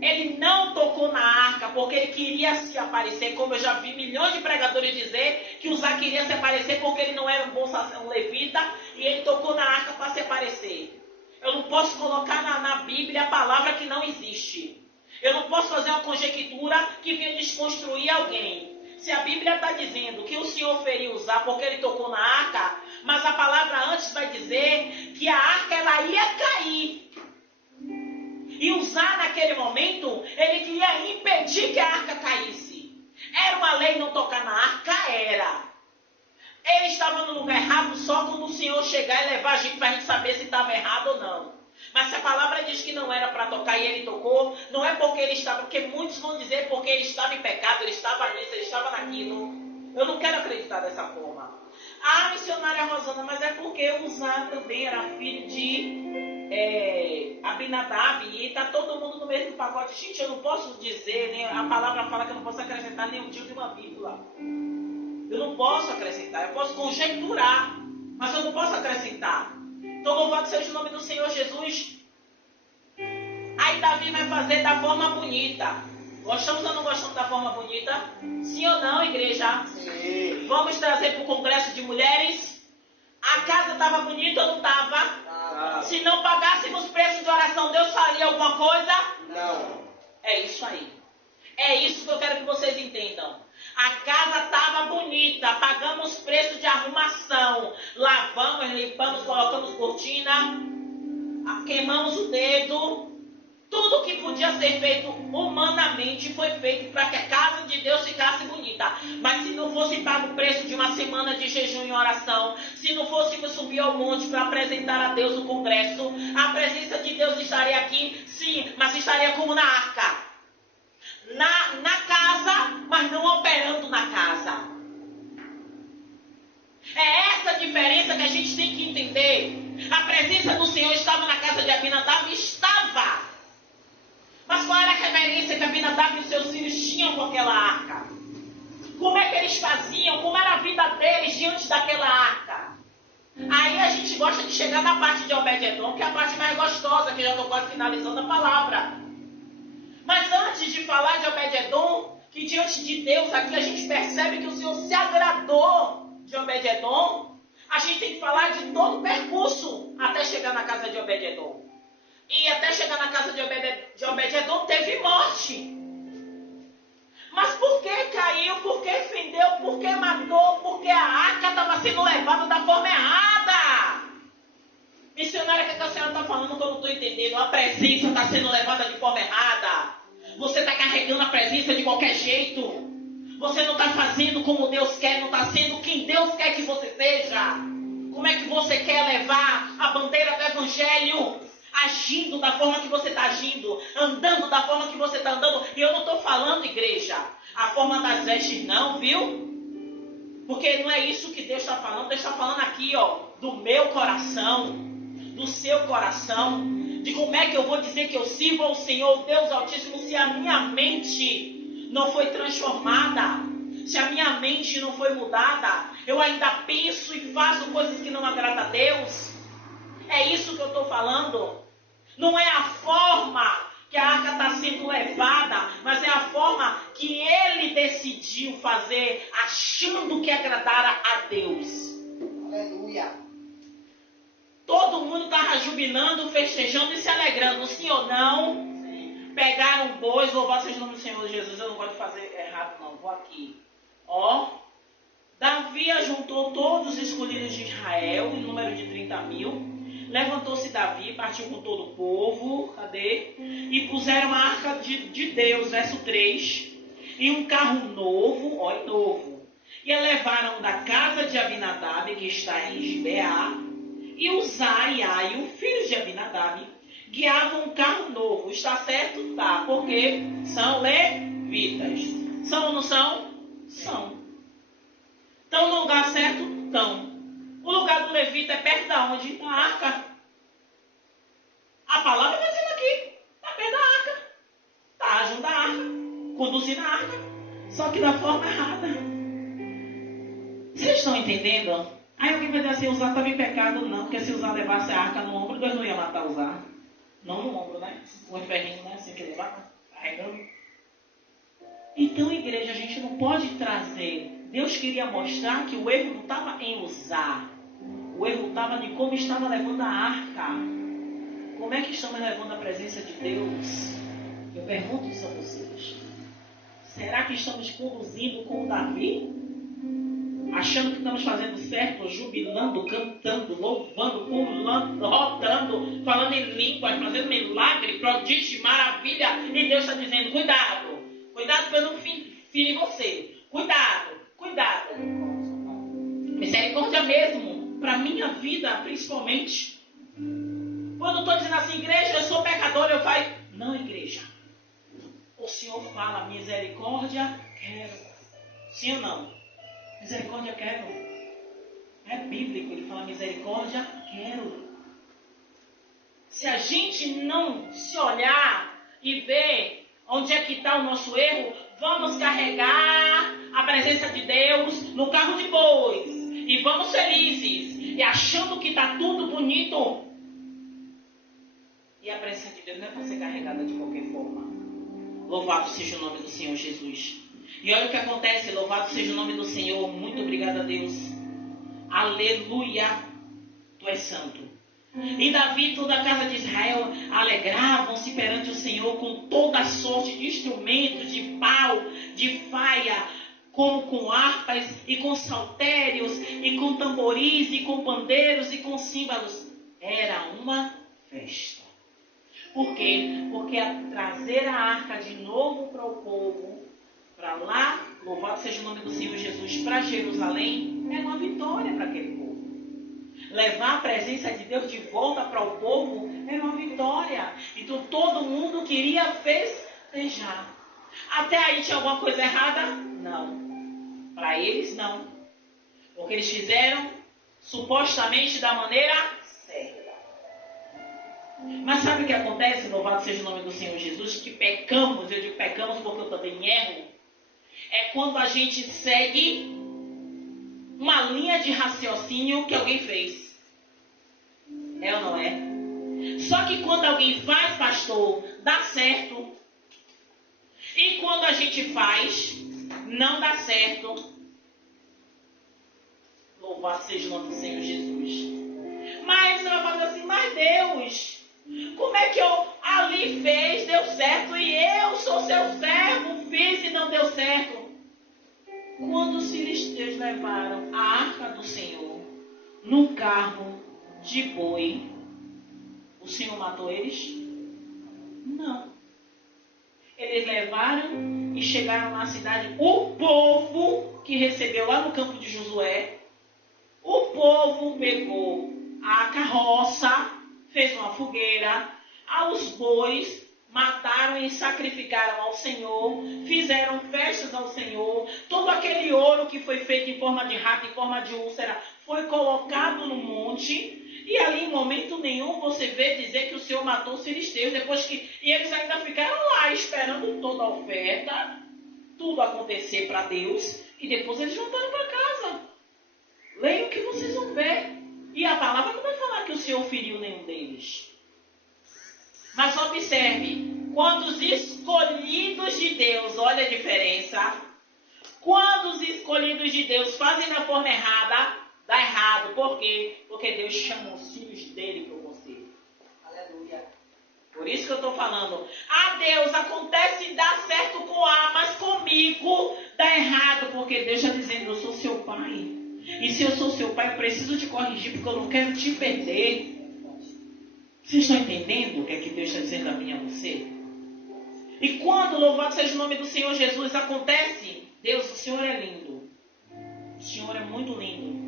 ele não tocou na arca porque ele queria se aparecer, como eu já vi milhões de pregadores dizer, que Uzá queria se aparecer porque ele não era um levita, e ele tocou na arca para se aparecer. Eu não posso colocar na Bíblia a palavra que não existe. Eu não posso fazer uma conjectura que venha desconstruir alguém. Se a Bíblia está dizendo que o Senhor feriu Uzá porque ele tocou na arca, mas a palavra antes vai dizer que a arca ela ia cair. E Uzá naquele momento, ele queria impedir que a arca caísse. Era uma lei não tocar na arca? Era. Ele estava no lugar errado só quando o Senhor chegar e levar a gente para a gente saber se estava errado ou não. Mas se a palavra diz que não era para tocar e ele tocou, não é porque ele estava, porque muitos vão dizer porque ele estava em pecado, ele estava nisso, ele estava naquilo. Eu não quero acreditar dessa forma. Ah, missionária Rosana, mas é porque Uzá também era filho de Abinadab e está todo mundo no mesmo pacote. Gente, eu não posso dizer, né? A palavra fala que eu não posso acrescentar nem um tio de uma vírgula. Eu não posso acrescentar, eu posso conjecturar, mas eu não posso acrescentar. Então, louvado seja o nome do Senhor Jesus. Aí Davi vai fazer da forma bonita. Gostamos ou não gostamos da forma bonita? Sim ou não, igreja? Sim. Vamos trazer para o Congresso de Mulheres A casa estava bonita ou não estava? Ah, Se não pagássemos preço de oração, Deus faria alguma coisa? não. É isso aí. É isso que eu quero que vocês entendam. A casa estava bonita, pagamos preço de arrumação, lavamos, limpamos, colocamos cortina, queimamos o dedo. Tudo que podia ser feito humanamente foi feito para que a casa de Deus ficasse bonita. Mas se não fosse pago o preço de uma semana de jejum e oração, se não fôssemos subir ao monte para apresentar a Deus o congresso, a presença de Deus estaria aqui, sim, mas estaria como na arca. Na casa, mas não operando na casa. É essa a diferença que a gente tem que entender. A presença do Senhor estava na casa de Abinadab? Estava. Mas qual era a reverência que Abinadab e os seus filhos tinham com aquela arca? Como é que eles faziam? Como era a vida deles diante daquela arca? Aí a gente gosta de chegar na parte de Obed-Edom, que é a parte mais gostosa, que já estou quase finalizando a palavra. Mas antes de falar de Obed-Edom, que diante de Deus aqui a gente percebe que o Senhor se agradou de Obed-Edom, a gente tem que falar de todo o percurso até chegar na casa de Obed-Edom. E até chegar na casa de Obed-Edom teve morte. Mas por que caiu? Por que fendeu? Por que matou? Porque a arca estava sendo levada da forma errada. Missionária, o que a senhora está falando que eu não estou entendendo? A presença está sendo levada de forma errada. Você está carregando a presença de qualquer jeito. Você não está fazendo como Deus quer, não está sendo quem Deus quer que você seja. Como é que você quer levar a bandeira do Evangelho? Agindo da forma que você está agindo, andando da forma que você está andando. E eu não estou falando, igreja, a forma das vestes não, viu? Porque não é isso que Deus está falando. Deus está falando aqui, ó, do meu coração, do seu coração, de como é que eu vou dizer que eu sirvo ao Senhor, Deus Altíssimo, se a minha mente não foi transformada, se a minha mente não foi mudada, eu ainda penso e faço coisas que não agradam a Deus. É isso que eu estou falando. Não é a forma que a arca está sendo levada, mas é a forma que ele decidiu fazer, achando que agradara a Deus. Aleluia. Todo mundo estava jubilando, festejando e se alegrando, sim ou não? Sim. Pegaram bois, louvado seja o nome do Senhor Jesus, eu não gosto de fazer errado não, vou aqui. Ó, Davi ajuntou todos os escolhidos de Israel, em número de 30.000. Levantou-se Davi, partiu com todo o povo, cadê? E puseram a arca de Deus, verso 3, em um carro novo, ó, novo. E a levaram da casa de Abinadab, que está em Gibeá, e Uzai e Aio, filhos de Abinadab, guiavam um carro novo. Está certo? Tá, porque são levitas. São ou não são? São. Estão no lugar certo? Estão. O lugar do levita é perto da onde? Da arca. A palavra está dizendo aqui. Está perto da arca. Está junto da arca. Conduzindo a arca. Só que da forma errada. Vocês estão entendendo? Aí alguém vai dizer assim, usar estava em pecado. Não, porque se usar levasse a arca no ombro, Deus não ia matar usar. Não no ombro, né? Com o ferrinho, né? Assim que levar, carregando. Então, igreja, a gente não pode trazer. Deus queria mostrar que o erro não estava em usar. O erro estava de como estava levando a arca. Como é que estamos levando a presença de Deus? Eu pergunto isso a vocês. Será que estamos conduzindo como Davi? Achando que estamos fazendo certo, jubilando, cantando, louvando, pulando, rodando, falando em línguas, fazendo milagre, prodígio, maravilha. E Deus está dizendo, cuidado. Cuidado para eu não ferir você. Cuidado, cuidado. Misericórdia mesmo, para a minha vida, principalmente. Quando eu estou dizendo assim, igreja, eu sou pecador, eu falo, não, igreja. O Senhor fala, misericórdia, quero. Sim ou não? Misericórdia, quero. É bíblico, ele fala, misericórdia, quero. Se a gente não se olhar e ver onde é que está o nosso erro, vamos carregar a presença de Deus no carro de bois. E vamos felizes. E achando que está tudo bonito. E a presença de Deus não é para ser carregada de qualquer forma. Louvado seja o nome do Senhor Jesus. E olha o que acontece. Louvado seja o nome do Senhor. Muito obrigado a Deus. Aleluia. tu és santo. E Davi e toda a casa de Israel alegravam-se perante o Senhor com toda sorte de instrumentos, de pau, de faia, como com harpas e com saltérios e com tamboris e com pandeiros e com símbolos. Era uma festa. Por quê? Porque a trazer a arca de novo para o povo, para lá, louvado seja o nome do Senhor Jesus, para Jerusalém, era uma vitória para aquele povo. Levar a presença de Deus de volta para o povo era uma vitória. Então todo mundo queria festejar. Até aí tinha alguma coisa errada? Não. Para eles, não. Porque eles fizeram supostamente da maneira certa. Mas sabe o que acontece? Louvado seja o nome do Senhor Jesus, que pecamos, eu digo pecamos porque eu também erro. É quando a gente segue uma linha de raciocínio que alguém fez. É ou não é? Só que quando alguém faz, pastor, dá certo. E quando a gente faz, não dá certo. Louvado seja o nome do Senhor Jesus. Mas você vai fazer assim, mas Deus, como é que eu ali fez, deu certo, e eu sou seu servo, fiz e não deu certo? Quando os filisteus levaram a arca do Senhor num carro de boi, o Senhor matou eles? Não. Eles levaram e chegaram na cidade. O povo que recebeu lá no campo de Josué, o povo pegou a carroça, fez uma fogueira, aos bois, mataram e sacrificaram ao Senhor, fizeram festas ao Senhor, todo aquele ouro que foi feito em forma de rato, em forma de úlcera, foi colocado no monte, e ali em momento nenhum você vê dizer que o Senhor matou os filisteus, e eles ainda ficaram lá esperando toda a oferta, tudo acontecer para Deus, e depois eles voltaram para casa. Leiam o que vocês vão ver. E a palavra não vai falar que o Senhor feriu nenhum deles. Mas observe, quando os escolhidos de Deus, olha a diferença, quando os escolhidos de Deus fazem da forma errada, dá errado. Por quê? Porque Deus chama os filhos dele para você. Aleluia. Por isso que eu estou falando. Ah, Deus, acontece e dá certo com A, mas comigo dá errado. Porque Deus está dizendo, eu sou seu pai. E se eu sou seu pai, eu preciso te corrigir, porque eu não quero te perder. Vocês estão entendendo o que é que Deus está dizendo a mim e a você? E quando, louvado seja o nome do Senhor Jesus, acontece, Deus, o Senhor é lindo. O Senhor é muito lindo.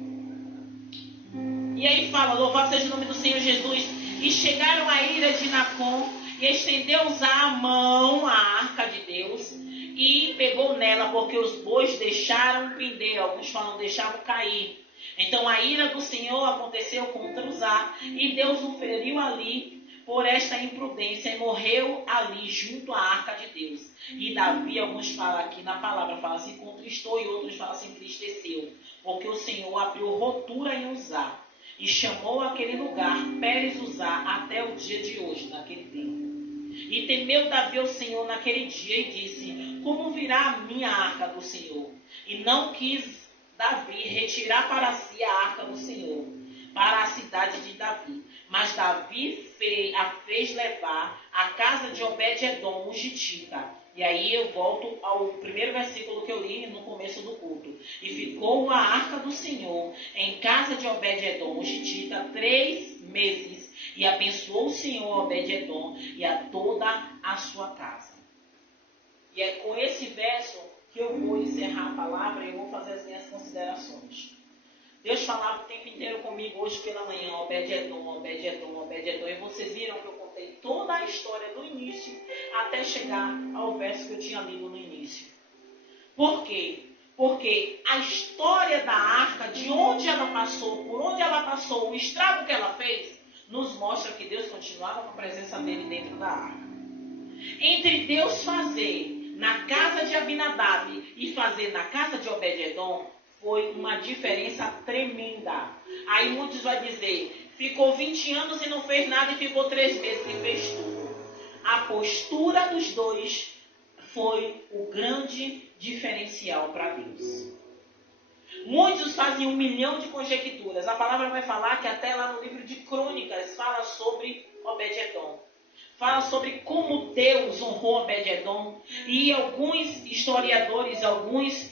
E aí fala, louvado seja o nome do Senhor Jesus. E chegaram a ira de Nacon, e estendeu-os a mão, a arca de Deus, e pegou nela, porque os bois deixaram pender, alguns falam, deixaram cair. Então a ira do Senhor aconteceu contra Uzá, e Deus o feriu ali por esta imprudência, e morreu ali junto à arca de Deus. E Davi, alguns falam aqui na palavra, falam se contristou, e outros falam se entristeceu, porque o Senhor abriu rotura em Uzá, e chamou aquele lugar Pérez Uzá até o dia de hoje, naquele tempo. E temeu Davi ao Senhor naquele dia, e disse, como virá a minha arca do Senhor? E não quis Davi retirar para si a arca do Senhor, para a cidade de Davi. Mas Davi a fez levar à casa de Obed-edom, o gitita. E aí eu volto ao primeiro versículo que eu li no começo do culto. E ficou a arca do Senhor em casa de Obed-edom, o gitita, 3 meses. E abençoou o Senhor Obed-edom e a toda a sua casa. E é com esse verso que eu vou encerrar a palavra e eu vou fazer as minhas considerações. Deus falava o tempo inteiro comigo hoje pela manhã, Obed-edom, Obed-edom, Obed-edom. E vocês viram que eu contei toda a história do início até chegar ao verso que eu tinha lido no início. Por quê? Porque a história da arca, de onde ela passou, por onde ela passou, o estrago que ela fez, nos mostra que Deus continuava com a presença dele dentro da arca. Entre Deus fazer na casa de Abinadab e fazer na casa de Obed-edom, foi uma diferença tremenda. Aí muitos vão dizer, ficou 20 anos e não fez nada, e ficou 3 meses e fez tudo. A postura dos dois foi o grande diferencial para Deus. Muitos fazem 1 milhão de conjecturas. A palavra vai falar que até lá no livro de Crônicas fala sobre Obed-edom. Fala sobre como Deus honrou Obed-edom. E alguns historiadores, alguns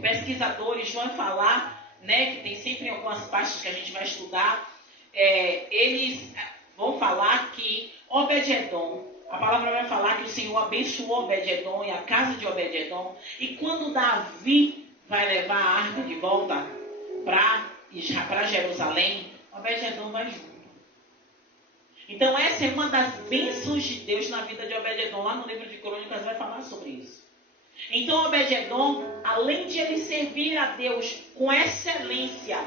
pesquisadores vão falar, né, que tem sempre algumas partes que a gente vai estudar, eles vão falar que Obed-edom, a palavra vai falar que o Senhor abençoou Obed-edom e a casa de Obed-edom. E quando Davi vai levar a arca de volta para Jerusalém, Obed-edom vai junto. Então essa é uma das bênçãos de Deus na vida de Obed-edom. Lá no livro de Crônicas vai falar sobre isso. Então Obed-edom, além de ele servir a Deus com excelência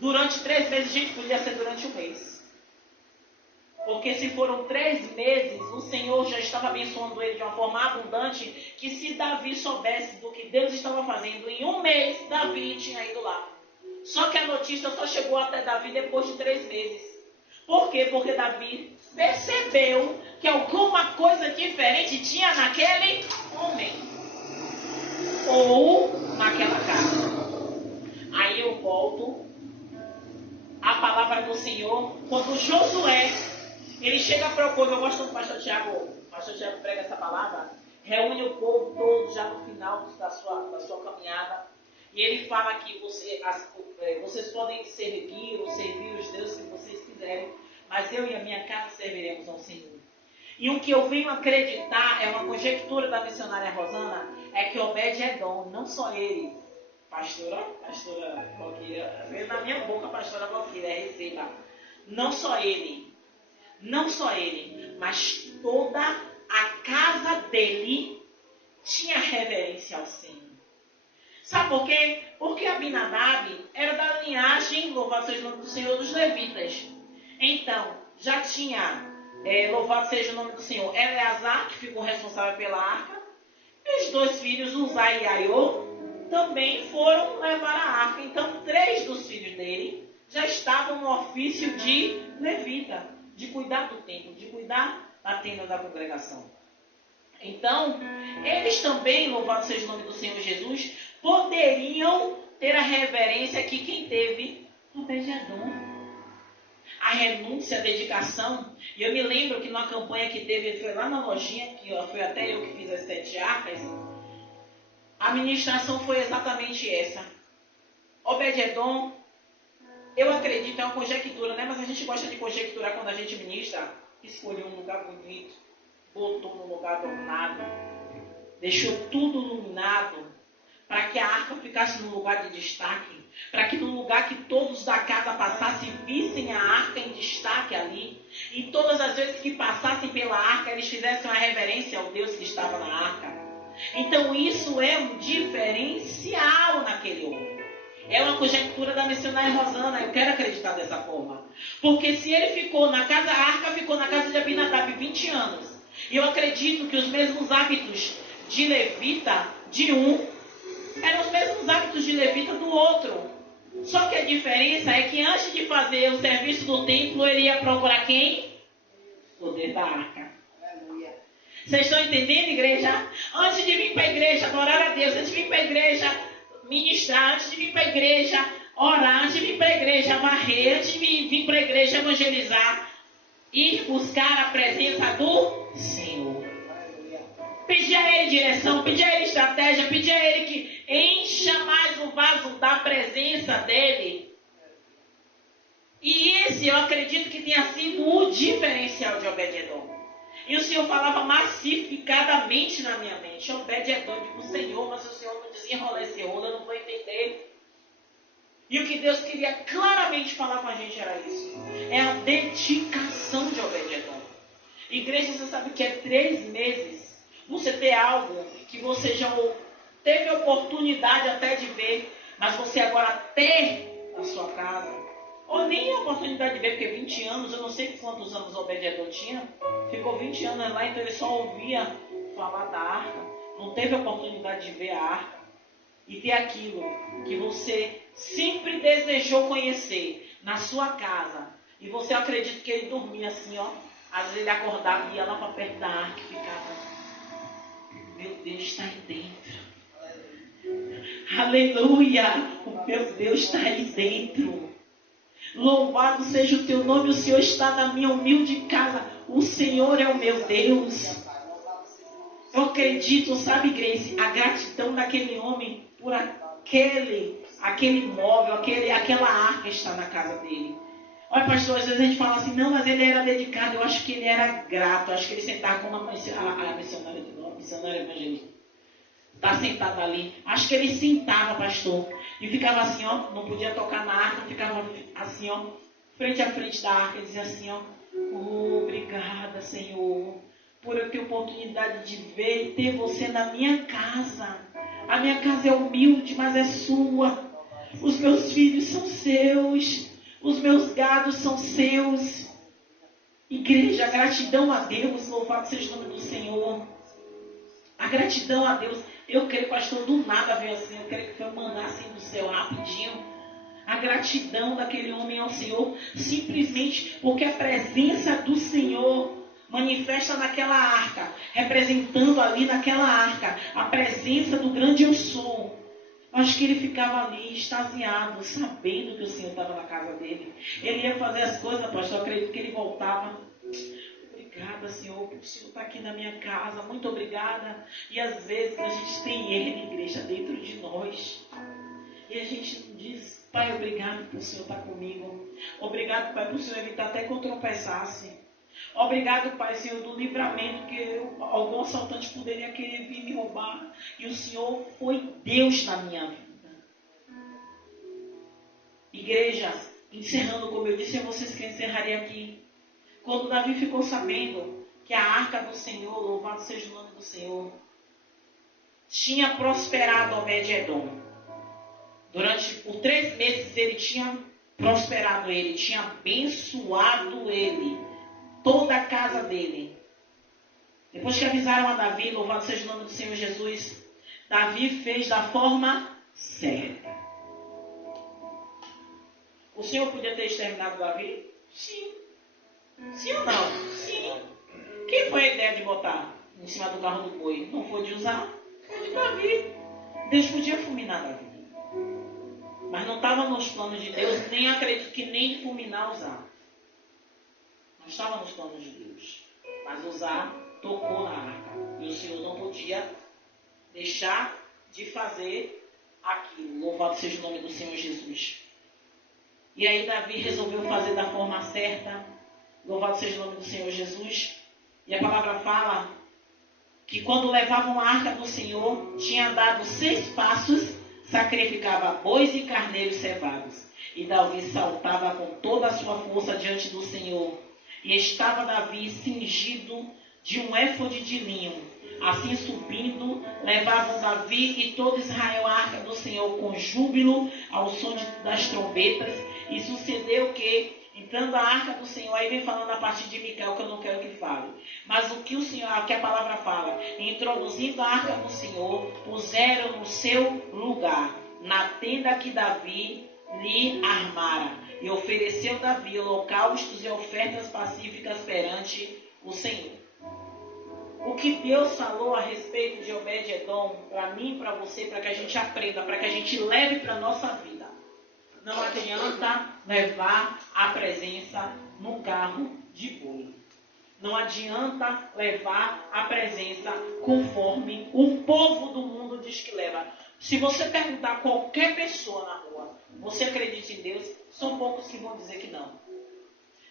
durante 3 meses, gente, podia ser durante 1 mês. Porque se foram 3 meses, o Senhor já estava abençoando ele de uma forma abundante, que se Davi soubesse do que Deus estava fazendo, em 1 mês, Davi tinha ido lá. Só que a notícia só chegou até Davi depois de 3 meses. Por quê? Porque Davi percebeu que alguma coisa diferente tinha naquele homem. Ou naquela casa. Aí eu volto à palavra do Senhor, quando Josué, ele chega a propor, eu gosto do pastor Tiago prega essa palavra, reúne o povo todo já no final da sua caminhada, e ele fala que vocês podem servir os deuses que vocês quiserem, mas eu e a minha casa serviremos ao Senhor. E o que eu venho acreditar, é uma conjectura da missionária Rosana, é que Obed-edom, não só ele, pastora Boqueira, veio na minha boca, pastora Boqueira, receba, não só ele, mas toda a casa dele tinha reverência ao Senhor. Sabe por quê? Porque Abinadab era da linhagem, louvado seja o nome do Senhor, dos levitas. Então, já tinha, louvado seja o nome do Senhor, Eleazar, que ficou responsável pela arca, e os 2 filhos, Uzai e Aiô, também foram levar a arca. Então, 3 dos filhos dele já estavam no ofício de levita, de cuidar do templo, de cuidar da tenda da congregação. Então, eles também, louvado seja o nome do Senhor Jesus, poderiam ter a reverência que quem teve, Obed-edom. A renúncia, a dedicação. E eu me lembro que numa campanha que teve, foi lá na lojinha, que foi até eu que fiz as 7 arcas, a ministração foi exatamente essa. Obed-edom, eu acredito, é uma conjectura, né? Mas a gente gosta de conjecturar quando a gente ministra. Escolheu um lugar bonito, botou num lugar adornado, deixou tudo iluminado, para que a arca ficasse num lugar de destaque, para que no lugar que todos da casa passassem, vissem a arca em destaque ali, e todas as vezes que passassem pela arca, eles fizessem uma reverência ao Deus que estava na arca. Então isso é um diferencial naquele homem. É uma conjectura da missionária Rosana, eu quero acreditar dessa forma. Porque se ele ficou na casa, a arca ficou na casa de Abinadab 20 anos, e eu acredito que os mesmos hábitos de levita, de um, eram os mesmos hábitos de levita do outro. Só que a diferença é que antes de fazer o serviço do templo, ele ia procurar quem? O poder da arca. Aleluia. Vocês estão entendendo, igreja? Antes de vir para a igreja adorar a Deus, antes de vir para a igreja ministrar, antes de vir para a igreja orar, antes de vir para a igreja varrer, antes de vir para a igreja evangelizar, ir buscar a presença do Senhor. Pedir a Ele direção, pedir a Ele estratégia, pedir a Ele que encha mais o vaso da presença dEle. E esse eu acredito que tenha sido o diferencial de Obed-edom. E o Senhor falava massificadamente na minha mente. Obed-edom, digo, Senhor, mas o Senhor não desenrola esse rolo, eu não vou entender. E o que Deus queria claramente falar com a gente era isso. É a dedicação de Obed-edom. Igreja, você sabe que é 3 meses. Você ter algo que você já teve oportunidade até de ver, mas você agora ter na sua casa, ou nem a oportunidade de ver, porque 20 anos, eu não sei quantos anos Obed-edom tinha, ficou 20 anos lá, então ele só ouvia falar da arca, não teve a oportunidade de ver a arca, e ver aquilo que você sempre desejou conhecer na sua casa, e você acredita que ele dormia assim, ó, às vezes ele acordava e ia lá para perto da arca e ficava... Meu Deus está aí dentro. Aleluia! O meu Deus está aí dentro. Louvado seja o teu nome, o Senhor está na minha humilde casa. O Senhor é o meu Deus. Eu acredito, sabe, Grace, a gratidão daquele homem por aquele móvel, aquela arca está na casa dele. Olha, pastor, às vezes a gente fala assim, não, mas ele era dedicado. Eu acho que ele era grato. Eu acho que ele sentava como a missionária evangelista. Está sentado ali. Acho que ele sentava, pastor, e ficava assim, ó, não podia tocar na arca, ficava assim, ó, frente a frente da arca, e dizia assim, ó, obrigada, Senhor, por eu ter oportunidade de ver e ter você na minha casa. A minha casa é humilde, mas é sua. Os meus filhos são seus. Os meus gados são seus. Igreja, gratidão a Deus, louvado seja o nome do Senhor. A gratidão a Deus. Eu creio, pastor, do nada veio assim. Eu creio que foi mandar assim do céu rapidinho. A gratidão daquele homem ao Senhor, simplesmente porque a presença do Senhor manifesta naquela arca, representando ali naquela arca a presença do grande eu sou. Acho que ele ficava ali extasiado, sabendo que o Senhor estava na casa dele. Ele ia fazer as coisas, pastor, eu acredito que ele voltava. Obrigada, Senhor, porque o Senhor está aqui na minha casa. Muito obrigada. E às vezes a gente tem ele, igreja, dentro de nós. E a gente diz, Pai, obrigado por o Senhor estar comigo. Obrigado, Pai, por o Senhor evitar até que eu tropeçasse. Obrigado, Pai, Senhor, do livramento que algum assaltante poderia querer vir me roubar. E o Senhor foi Deus na minha vida. Igreja, encerrando, como eu disse a vocês que eu encerraria aqui. Quando Davi ficou sabendo que a arca do Senhor, louvado seja o nome do Senhor, tinha prosperado Obed-Edom. Por 3 meses ele tinha prosperado ele, tinha abençoado ele, toda a casa dele. Depois que avisaram a Davi, louvado seja o nome do Senhor Jesus, Davi fez da forma certa. O Senhor podia ter exterminado Davi? Sim. Sim ou não? Sim. Quem foi a ideia de botar em cima do carro do boi? Não foi de usar? Foi de Davi. Deus podia fulminar Davi. Mas não estava nos planos de Deus, nem acredito que nem de fulminar usar. Não estava nos planos de Deus. Mas usar tocou na arca. E o Senhor não podia deixar de fazer aquilo. Louvado seja o nome do Senhor Jesus. E aí Davi resolveu fazer da forma certa. Louvado seja o nome do Senhor Jesus. E a palavra fala que quando levavam a arca do Senhor, tinha dado 6 passos, sacrificava bois e carneiros cevados. E Davi saltava com toda a sua força diante do Senhor. E estava Davi cingido de um éfode de linho. Assim subindo, levavam Davi e todo Israel a arca do Senhor com júbilo ao som das trombetas. E sucedeu que, entrando a arca do Senhor, aí vem falando a partir de Micael, que eu não quero que fale. Mas o que a palavra fala, introduzindo a arca do Senhor, puseram no seu lugar, na tenda que Davi lhe armara. E ofereceu Davi holocaustos e ofertas pacíficas perante o Senhor. O que Deus falou a respeito de Obed-Edom, para mim, para você, para que a gente aprenda, para que a gente leve para a nossa vida. Não adianta levar a presença no carro de boi. Não adianta levar a presença conforme o povo do mundo diz que leva. Se você perguntar a qualquer pessoa na rua, você acredita em Deus? São poucos que vão dizer que não.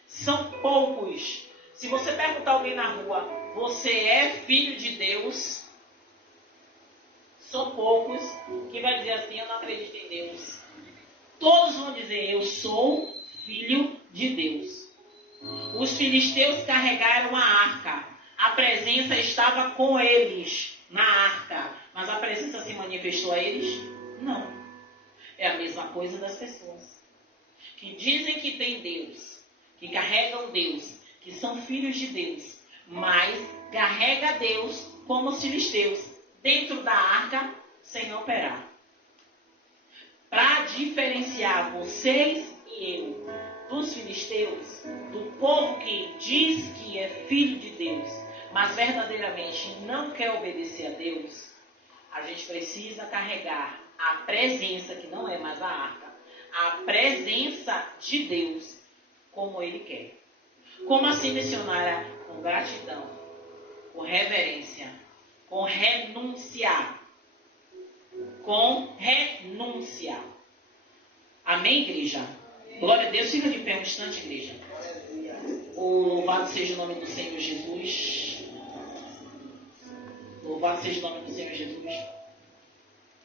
São poucos. Se você perguntar a alguém na rua, você é filho de Deus? São poucos que vai dizer assim, eu não acredito em Deus. Todos vão dizer, eu sou filho de Deus. Os filisteus carregaram a arca. A presença estava com eles na arca. Mas a presença se manifestou a eles? Não. É a mesma coisa das pessoas que dizem que tem Deus, que carregam Deus, que são filhos de Deus, mas carrega Deus como os filisteus dentro da arca sem operar. Para diferenciar vocês e eu dos filisteus, do povo que diz que é filho de Deus, mas verdadeiramente não quer obedecer a Deus, a gente precisa carregar a presença, que não é mais a arca, a presença de Deus como Ele quer. Como assim, missionária? Com gratidão, com reverência, com renúncia. Com renúncia. Amém, igreja? Glória a Deus. Fica de pé um instante, igreja. Louvado seja o nome do Senhor Jesus. Louvado seja o nome do Senhor Jesus.